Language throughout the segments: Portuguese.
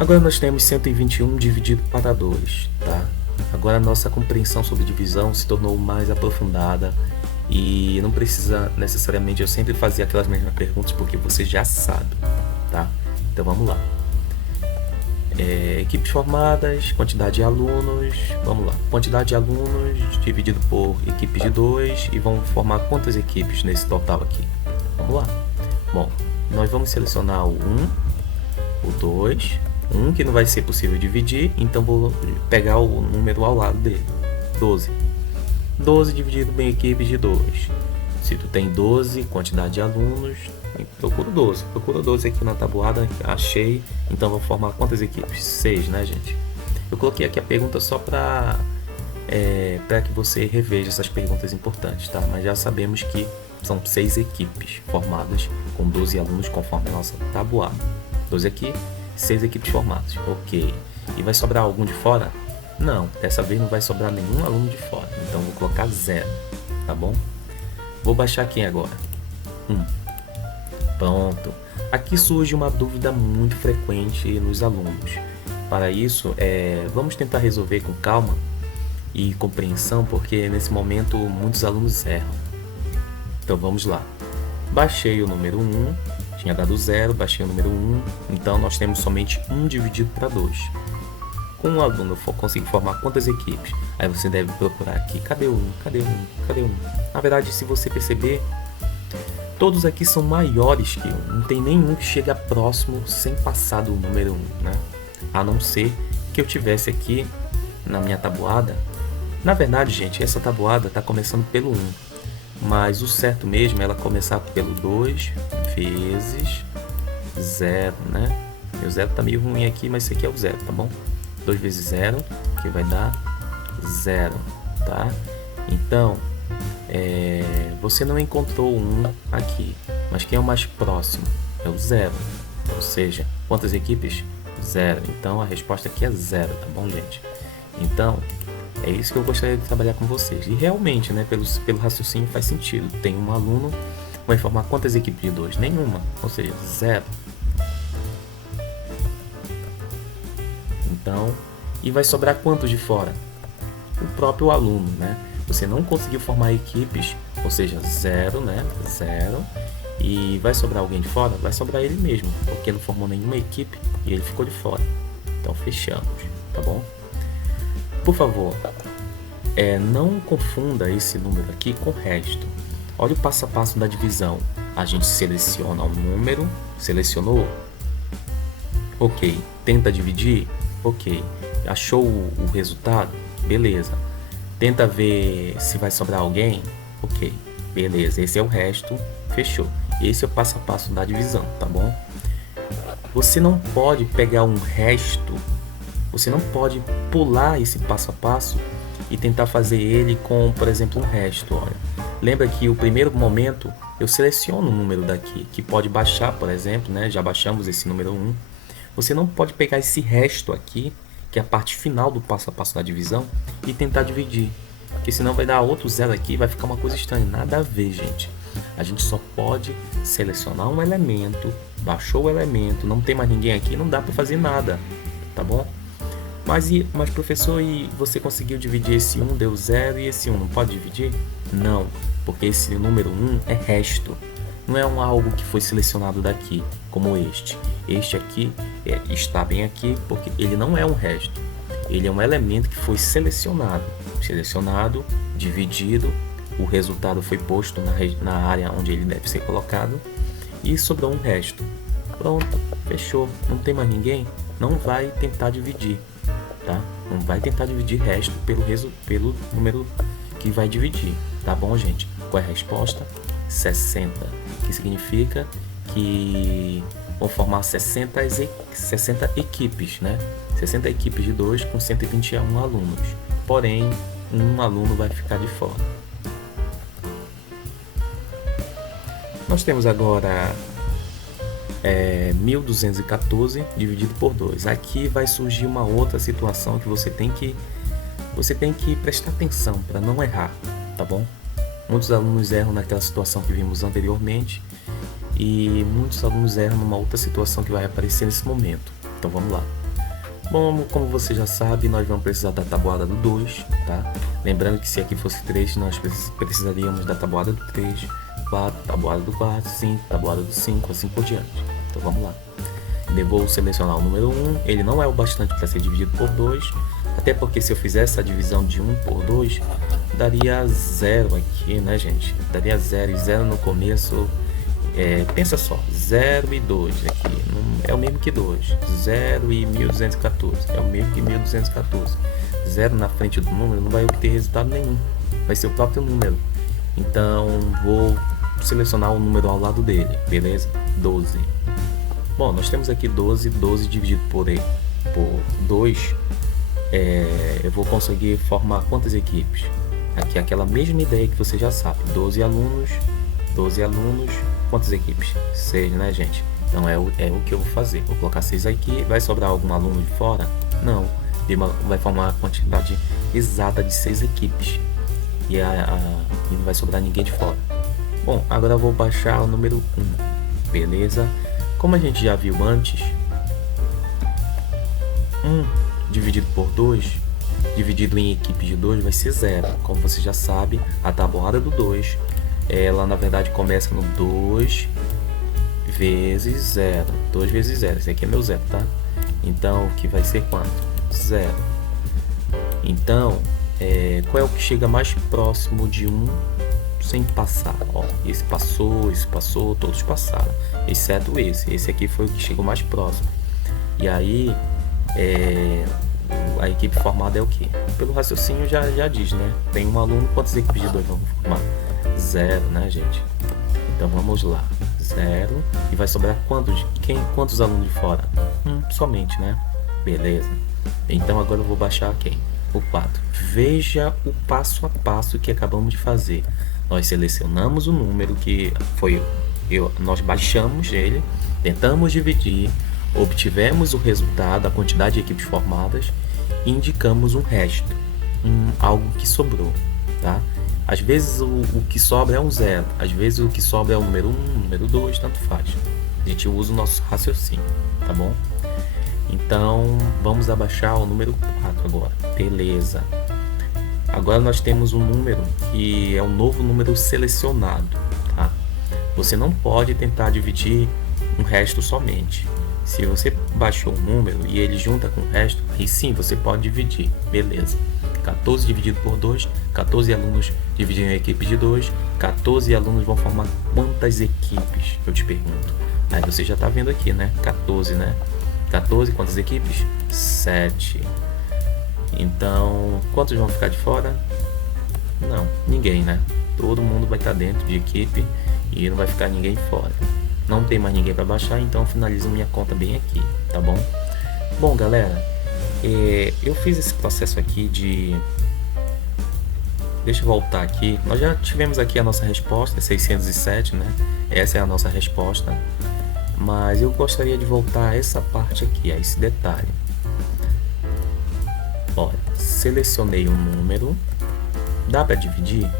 Agora nós temos 121 dividido para 2, tá? Agora a nossa compreensão sobre divisão se tornou mais aprofundada e não precisa necessariamente eu sempre fazer aquelas mesmas perguntas porque você já sabe, tá? Então vamos lá. Equipes formadas, quantidade de alunos, vamos lá. Quantidade de alunos dividido por equipes de 2 e vamos formar quantas equipes nesse total aqui? Vamos lá. Bom, nós vamos selecionar o 1, o 2, 1 que não vai ser possível dividir, então vou pegar o número ao lado dele, 12. 12 dividido em equipes de 2. Se tu tem 12, quantidade de alunos, procura 12. Procura 12 aqui na tabuada, achei. Então vou formar quantas equipes? 6, né, gente? Eu coloquei aqui a pergunta só para que você reveja essas perguntas importantes, tá? Mas já sabemos que são 6 equipes formadas com 12 alunos conforme a nossa tabuada. 12 aqui, 6 equipes formadas. Ok. E vai sobrar algum de fora? Não, dessa vez não vai sobrar nenhum aluno de fora. Então vou colocar 0, tá bom? Vou baixar aqui agora. 1. Pronto. Aqui surge uma dúvida muito frequente nos alunos. Para isso, vamos tentar resolver com calma e compreensão, porque nesse momento muitos alunos erram. Então vamos lá. Baixei o número 1, tinha dado 0, baixei o número 1, então nós temos somente 1 dividido para 2. Com um aluno eu consigo formar quantas equipes? Aí você deve procurar aqui, cadê o 1? Cadê o 1? Cadê o 1? Na verdade, se você perceber, todos aqui são maiores que 1. Não tem nenhum que chega próximo sem passar do número 1, né? A não ser que eu tivesse aqui na minha tabuada. Na verdade, gente, essa tabuada está começando pelo 1. Mas o certo mesmo é ela começar pelo 2 vezes 0, né? Meu 0 tá meio ruim aqui, mas esse aqui é o 0, tá bom? 2 vezes 0, que vai dar 0, tá? Então, você não encontrou 1 aqui, mas quem é o mais próximo? É o 0. Ou seja, quantas equipes? 0. Então, a resposta aqui é 0, tá bom, gente? Então, é isso que eu gostaria de trabalhar com vocês. E realmente, né, pelo raciocínio faz sentido. Tem um aluno, vai formar quantas equipes de 2? Nenhuma, ou seja, 0. Então, e vai sobrar quantos de fora? O próprio aluno, né? Você não conseguiu formar equipes, ou seja, 0, né? 0. E vai sobrar alguém de fora? Vai sobrar ele mesmo, porque não formou nenhuma equipe e ele ficou de fora. Então, fechamos, tá bom? Por favor, não confunda esse número aqui com o resto. Olha o passo a passo da divisão. A gente seleciona o número, selecionou? Ok. Tenta dividir? Ok. Achou o resultado? Beleza. Tenta ver se vai sobrar alguém? Ok. Beleza. Esse é o resto. Fechou. Esse é o passo a passo da divisão, tá bom? Você não pode pegar um resto, você não pode pular esse passo a passo e tentar fazer ele com, por exemplo, um resto. Olha. Lembra que o primeiro momento eu seleciono o número daqui, que pode baixar, por exemplo, né? Já baixamos esse número 1. Você não pode pegar esse resto aqui, que é a parte final do passo a passo da divisão, e tentar dividir. Porque senão vai dar outro 0 aqui e vai ficar uma coisa estranha. Nada a ver, gente. A gente só pode selecionar um elemento, baixou o elemento, não tem mais ninguém aqui, não dá para fazer nada, tá bom? Mas professor, e você conseguiu dividir esse 1, deu 0, e esse 1 não pode dividir? Não, porque esse número 1 é resto. Não é algo que foi selecionado daqui, como este. Este aqui está bem aqui porque ele não é um resto. Ele é um elemento que foi selecionado. Selecionado, dividido, o resultado foi posto na área onde ele deve ser colocado e sobrou um resto. Pronto, fechou. Não tem mais ninguém? Não vai tentar dividir, tá? Não vai tentar dividir resto pelo número que vai dividir, tá bom, gente? Qual é a resposta? 60, que significa que vão formar 60 equipes, né? 60 equipes de 2 com 121 alunos. Porém, um aluno vai ficar de fora. Nós temos agora 1214 dividido por 2. Aqui vai surgir uma outra situação que você tem que prestar atenção para não errar, tá bom? Muitos alunos erram naquela situação que vimos anteriormente e muitos alunos erram numa outra situação que vai aparecer nesse momento. Então vamos lá. Bom, como você já sabe, nós vamos precisar da tabuada do 2, tá? Lembrando que se aqui fosse 3, nós precisaríamos da tabuada do 3, 4, tabuada do 4, 5, tabuada do 5, assim por diante. Então vamos lá. Eu vou selecionar o número 1, ele não é o bastante para ser dividido por 2, até porque se eu fizesse a divisão de 1 por 2, daria 0 aqui, né, gente? Daria 0 e 0 no começo. Pensa só, 0 e 2 aqui é o mesmo que 2, 0 e 1214 é o mesmo que 1214. 0 na frente do número não vai obter resultado nenhum, vai ser o próprio número. Então vou selecionar o número ao lado dele, beleza? 12. Bom, nós temos aqui 12 dividido por 2, eu vou conseguir formar quantas equipes? Aqui é aquela mesma ideia que você já sabe, 12 alunos, quantas equipes? 6, né, gente? Então é o que eu vou fazer. Vou colocar 6 aqui. Vai sobrar algum aluno de fora? Não. Vai formar a quantidade exata de 6 equipes. E não vai sobrar ninguém de fora. Bom, agora eu vou baixar o número 1. Beleza? Como a gente já viu antes, 1 dividido por 2, dividido em equipes de 2, vai ser 0. Como você já sabe, a tabuada do 2, ela na verdade começa no 2 vezes 0. 2 vezes 0. Esse aqui é meu 0, tá? Então, o que vai ser quanto? 0. Então, qual é o que chega mais próximo de 1 sem passar? Ó, esse passou, todos passaram, exceto esse. Esse aqui foi o que chegou mais próximo. E aí, a equipe formada é o que? Pelo raciocínio já diz, né? Tem um aluno, quantas equipes de 2 vamos formar? 0, né, gente? Então vamos lá, 0, e vai sobrar quantos alunos de fora? Somente, né? Beleza. Então agora eu vou baixar quem? O 4. Veja o passo a passo que acabamos de fazer. Nós selecionamos o número que foi, nós baixamos ele, tentamos dividir, obtivemos o resultado, a quantidade de equipes formadas, e indicamos um resto, algo que sobrou, tá? Às vezes o que sobra é um 0, às vezes o que sobra é o número 1, número 2, tanto faz. A gente usa o nosso raciocínio, tá bom? Então vamos abaixar o número 4 agora, beleza. Agora nós temos um número que é um novo número selecionado, tá? Você não pode tentar dividir um resto somente. Se você baixou um número e ele junta com o resto, aí sim você pode dividir, beleza. 14 dividido por 2, 14 alunos dividindo em equipe de 2, 14 alunos vão formar quantas equipes? Eu te pergunto. Aí você já está vendo aqui, né? 14, né? 14, quantas equipes? 7. Então, quantos vão ficar de fora? Não, ninguém, né? Todo mundo vai estar dentro de equipe e não vai ficar ninguém fora. Não tem mais ninguém para baixar, então eu finalizo minha conta bem aqui, tá bom? Bom, galera, eu fiz esse processo aqui de... Deixa eu voltar aqui. Nós já tivemos aqui a nossa resposta, 607, né? Essa é a nossa resposta. Mas eu gostaria de voltar a essa parte aqui, a esse detalhe. Olha, selecionei um número. Dá para dividir?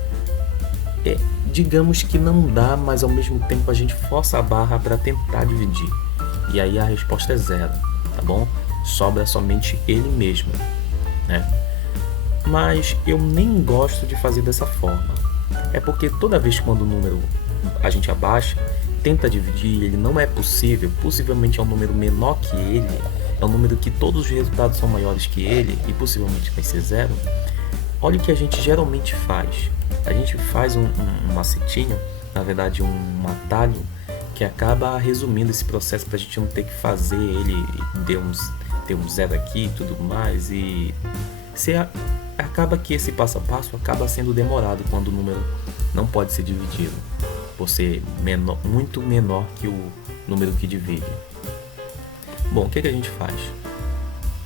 Digamos que não dá, mas ao mesmo tempo a gente força a barra para tentar dividir. E aí a resposta é 0, tá bom? Sobra somente ele mesmo, né? Mas eu nem gosto de fazer dessa forma. É porque toda vez quando o número a gente abaixa, tenta dividir, ele não é possível, possivelmente é um número menor que ele, é um número que todos os resultados são maiores que ele e possivelmente vai ser 0. Olha o que a gente geralmente faz. A gente faz um macetinho, na verdade um atalho, que acaba resumindo esse processo para a gente não ter que fazer ele ter um 0 aqui e tudo mais. E acaba que esse passo a passo acaba sendo demorado quando o número não pode ser dividido, por ser muito menor que o número que divide. Bom, o que a gente faz?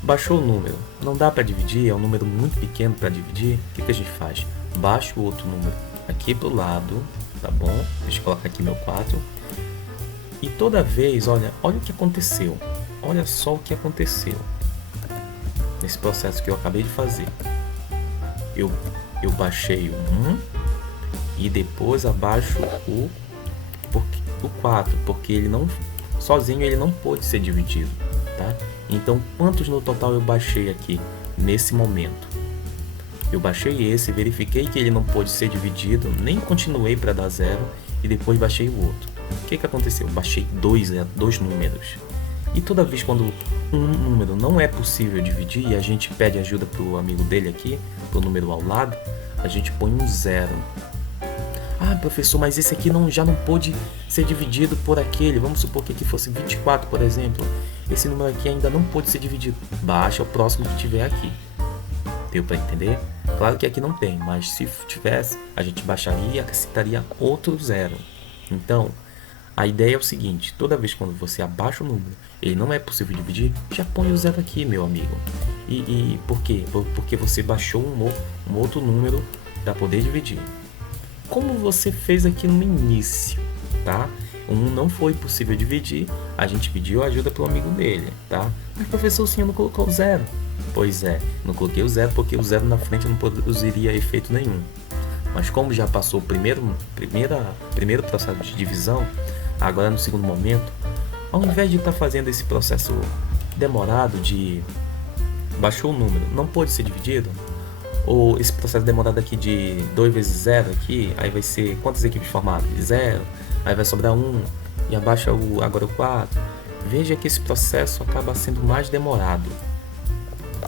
Baixou o número, não dá para dividir, é um número muito pequeno para dividir. O que a gente faz? Baixa o outro número aqui pro lado, tá bom? Deixa eu colocar aqui meu 4. E toda vez, olha o que aconteceu. Olha só o que aconteceu nesse processo que eu acabei de fazer. Eu baixei o 1 e depois abaixo o 4, porque ele não sozinho ele não pôde ser dividido. tá? Então, quantos no total eu baixei aqui, nesse momento? Eu baixei esse, verifiquei que ele não pôde ser dividido, nem continuei para dar zero, e depois baixei o outro. O que aconteceu? Baixei dois números. E toda vez quando um número não é possível dividir, e a gente pede ajuda para o amigo dele aqui, para o número ao lado, a gente põe um zero. Ah, professor, mas esse aqui já não pôde ser dividido por aquele. Vamos supor que aqui fosse 24, por exemplo. Esse número aqui ainda não pôde ser dividido. Baixa o próximo que tiver aqui. Deu para entender? Claro que aqui não tem, mas se tivesse, a gente baixaria e acrescentaria outro zero. Então, a ideia é o seguinte: toda vez quando você abaixa o número, ele não é possível dividir, já põe o zero aqui, meu amigo. E por quê? Porque você baixou um outro número para poder dividir. Como você fez aqui no início, tá? Não foi possível dividir, a gente pediu ajuda pro amigo dele, tá? Mas professor, o senhor não colocou o zero. Pois é, não coloquei o zero porque o zero na frente não produziria efeito nenhum. Mas como já passou o primeiro processo de divisão, agora no segundo momento, ao invés de estar fazendo esse processo demorado de baixou o número, não pôde ser dividido, ou esse processo demorado aqui de 2 vezes 0 aqui, aí vai ser quantas equipes formadas? 0, aí vai sobrar 1, e abaixa agora o 4. Veja que esse processo acaba sendo mais demorado.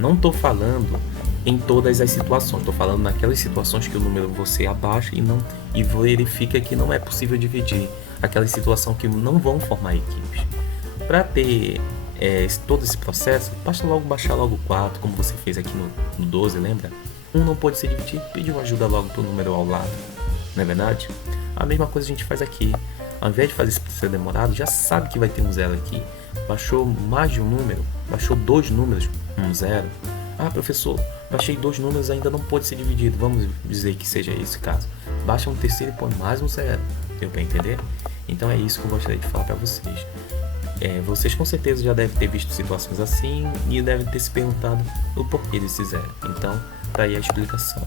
Não estou falando em todas as situações, estou falando naquelas situações que o número você abaixa e verifica que não é possível dividir, aquela situação que não vão formar equipes. Para ter todo esse processo, basta baixar logo 4, como você fez aqui no 12, lembra? Não pode ser dividido, pediu ajuda logo para o número ao lado, não é verdade? A mesma coisa a gente faz aqui. Ao invés de fazer esse processo demorado, já sabe que vai ter um zero aqui. Baixou mais de um número, baixou 2 números, um zero. Ah, professor, baixei 2 números, ainda não pode ser dividido. Vamos dizer que seja esse caso. Baixa um terceiro e põe mais um zero. Deu para entender? Então é isso que eu gostaria de falar para vocês. Vocês com certeza já devem ter visto situações assim e devem ter se perguntado o porquê desse zero. Então, tá aí a explicação.